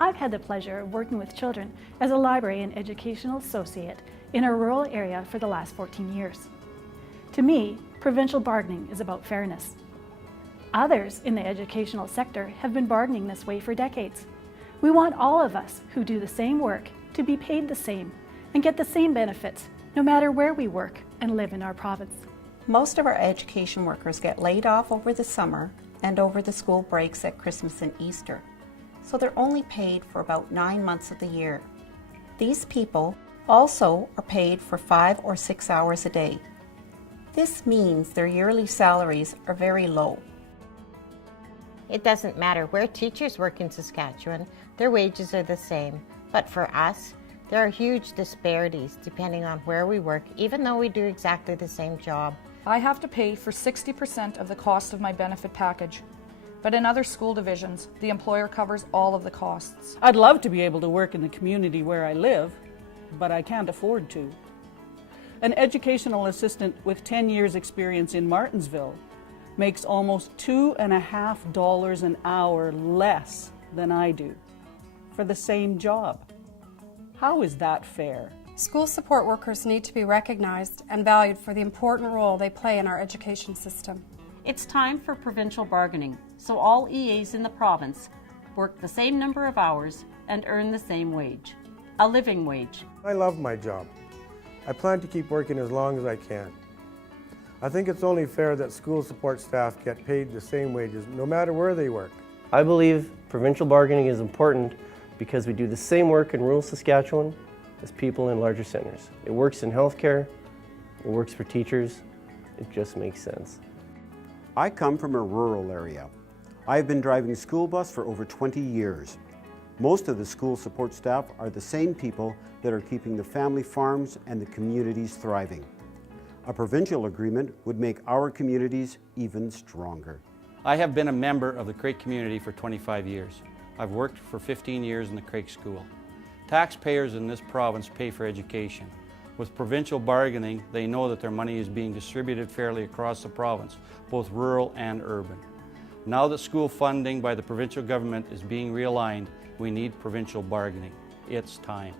I've had the pleasure of working with children as a library and educational associate in a rural area for the last 14 years. To me, provincial bargaining is about fairness. Others in the educational sector have been bargaining this way for decades. We want all of us who do the same work to be paid the same and get the same benefits, no matter where we work and live in our province. Most of our education workers get laid off over the summer and over the school breaks at Christmas and Easter, so they're only paid for about 9 months of the year. These people also are paid for 5 or 6 hours a day. This means their yearly salaries are very low. It doesn't matter where teachers work in Saskatchewan, their wages are the same. But for us, there are huge disparities depending on where we work, even though we do exactly the same job. I have to pay for 60% of the cost of my benefit package. But in other school divisions, the employer covers all of the costs. I'd love to be able to work in the community where I live, but I can't afford to. An educational assistant with 10 years experience in Martensville makes almost $2.50 an hour less than I do for the same job. How is that fair? School support workers need to be recognized and valued for the important role they play in our education system. It's time for provincial bargaining, so all EAs in the province work the same number of hours and earn the same wage, a living wage. I love my job. I plan to keep working as long as I can. I think it's only fair that school support staff get paid the same wages no matter where they work. I believe provincial bargaining is important because we do the same work in rural Saskatchewan as people in larger centres. It works in healthcare, it works for teachers, it just makes sense. I come from a rural area. I've been driving school bus for over 20 years. Most of the school support staff are the same people that are keeping the family farms and the communities thriving. A provincial agreement would make our communities even stronger. I have been a member of the Crake community for 25 years. I've worked for 15 years in the Crake School. Taxpayers in this province pay for education. With provincial bargaining, they know that their money is being distributed fairly across the province, both rural and urban. Now that school funding by the provincial government is being realigned, we need provincial bargaining. It's time.